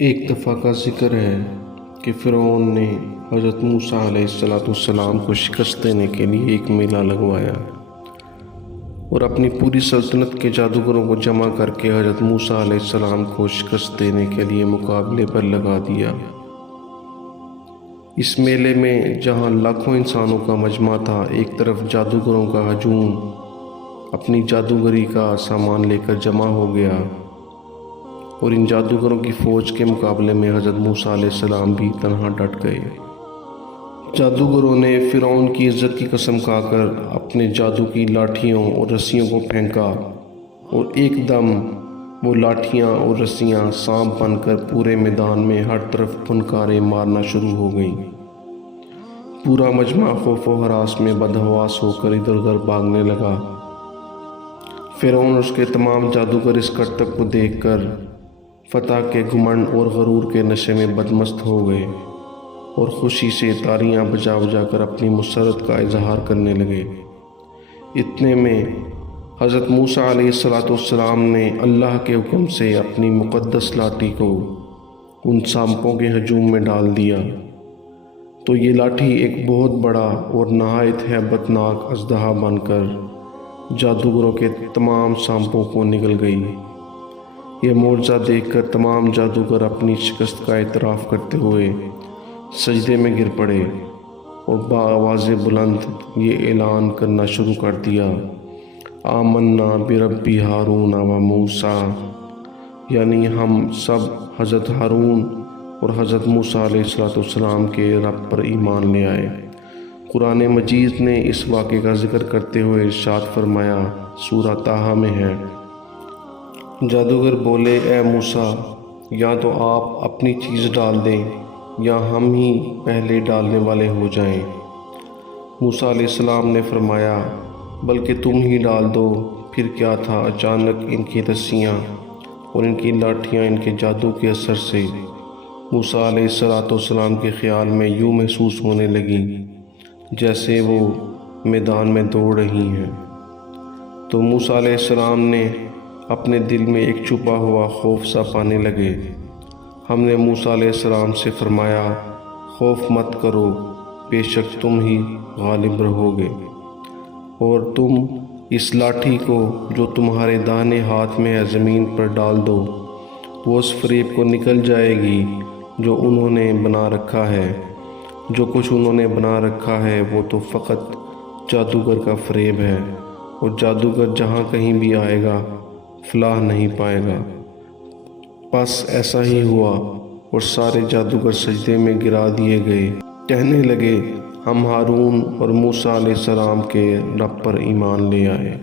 ایک دفعہ کا ذکر ہے کہ فرعون نے حضرت موسیٰ علیہ السلام کو شکست دینے کے لیے ایک میلہ لگوایا اور اپنی پوری سلطنت کے جادوگروں کو جمع کر کے حضرت موسیٰ علیہ السلام کو شکست دینے کے لیے مقابلے پر لگا دیا۔ اس میلے میں جہاں لاکھوں انسانوں کا مجمع تھا، ایک طرف جادوگروں کا ہجوم اپنی جادوگری کا سامان لے کر جمع ہو گیا اور ان جادوگروں کی فوج کے مقابلے میں حضرت موسیٰ علیہ السلام بھی تنہا ڈٹ گئے۔ جادوگروں نے فرعون کی عزت کی قسم کھا کر اپنے جادو کی لاٹھیوں اور رسیوں کو پھینکا اور ایک دم وہ لاٹھیاں اور رسیاں سانپ بن کر پورے میدان میں ہر طرف پھنکاریں مارنا شروع ہو گئیں۔ پورا مجمع خوف و ہراس میں بدحواس ہو کر ادھر ادھر بھاگنے لگا۔ فرعون اور اس کے تمام جادوگر اس کرتب کو دیکھ کر فتح کے گھمنڈ اور غرور کے نشے میں بدمست ہو گئے اور خوشی سے تالیاں بجا بجا کر اپنی مسرت کا اظہار کرنے لگے۔ اتنے میں حضرت موسیٰ علیہ السلام نے اللہ کے حکم سے اپنی مقدس لاٹھی کو ان سانپوں کے ہجوم میں ڈال دیا تو یہ لاٹھی ایک بہت بڑا اور نہایت ہیبت ناک اژدہا بن کر جادوگروں کے تمام سانپوں کو نگل گئی۔ یہ معجزہ دیکھ کر تمام جادوگر اپنی شکست کا اعتراف کرتے ہوئے سجدے میں گر پڑے اور بآواز بلند یہ اعلان کرنا شروع کر دیا: آمنا برب ہارون و موسیٰ، یعنی ہم سب حضرت ہارون اور حضرت موسیٰ علیہ السلام کے رب پر ایمان لے آئے۔ قرآن مجید نے اس واقعے کا ذکر کرتے ہوئے ارشاد فرمایا، سورہ طٰہٰ میں ہے: جادوگر بولے، اے موسیٰ، یا تو آپ اپنی چیز ڈال دیں یا ہم ہی پہلے ڈالنے والے ہو جائیں۔ موسیٰ علیہ السلام نے فرمایا، بلکہ تم ہی ڈال دو۔ پھر کیا تھا، اچانک ان کی رسیاں اور ان کی لاٹھیاں ان کے جادو کے اثر سے موسیٰ علیہ السلام کے خیال میں یوں محسوس ہونے لگیں جیسے وہ میدان میں دوڑ رہی ہیں۔ تو موسیٰ علیہ السلام نے اپنے دل میں ایک چھپا ہوا خوف سا پانے لگے۔ ہم نے موسیٰ علیہ السلام سے فرمایا، خوف مت کرو، بے شک تم ہی غالب رہو گے، اور تم اس لاٹھی کو جو تمہارے داہنے ہاتھ میں ہے زمین پر ڈال دو، وہ اس فریب کو نکل جائے گی جو انہوں نے بنا رکھا ہے۔ جو کچھ انہوں نے بنا رکھا ہے وہ تو فقط جادوگر کا فریب ہے، اور جادوگر جہاں کہیں بھی آئے گا فلاح نہیں پائے گا۔ بس ایسا ہی ہوا اور سارے جادوگر سجدے میں گرا دیے گئے، کہنے لگے، ہم ہارون اور موسیٰ علیہ السلام کے رب پر ایمان لے آئے۔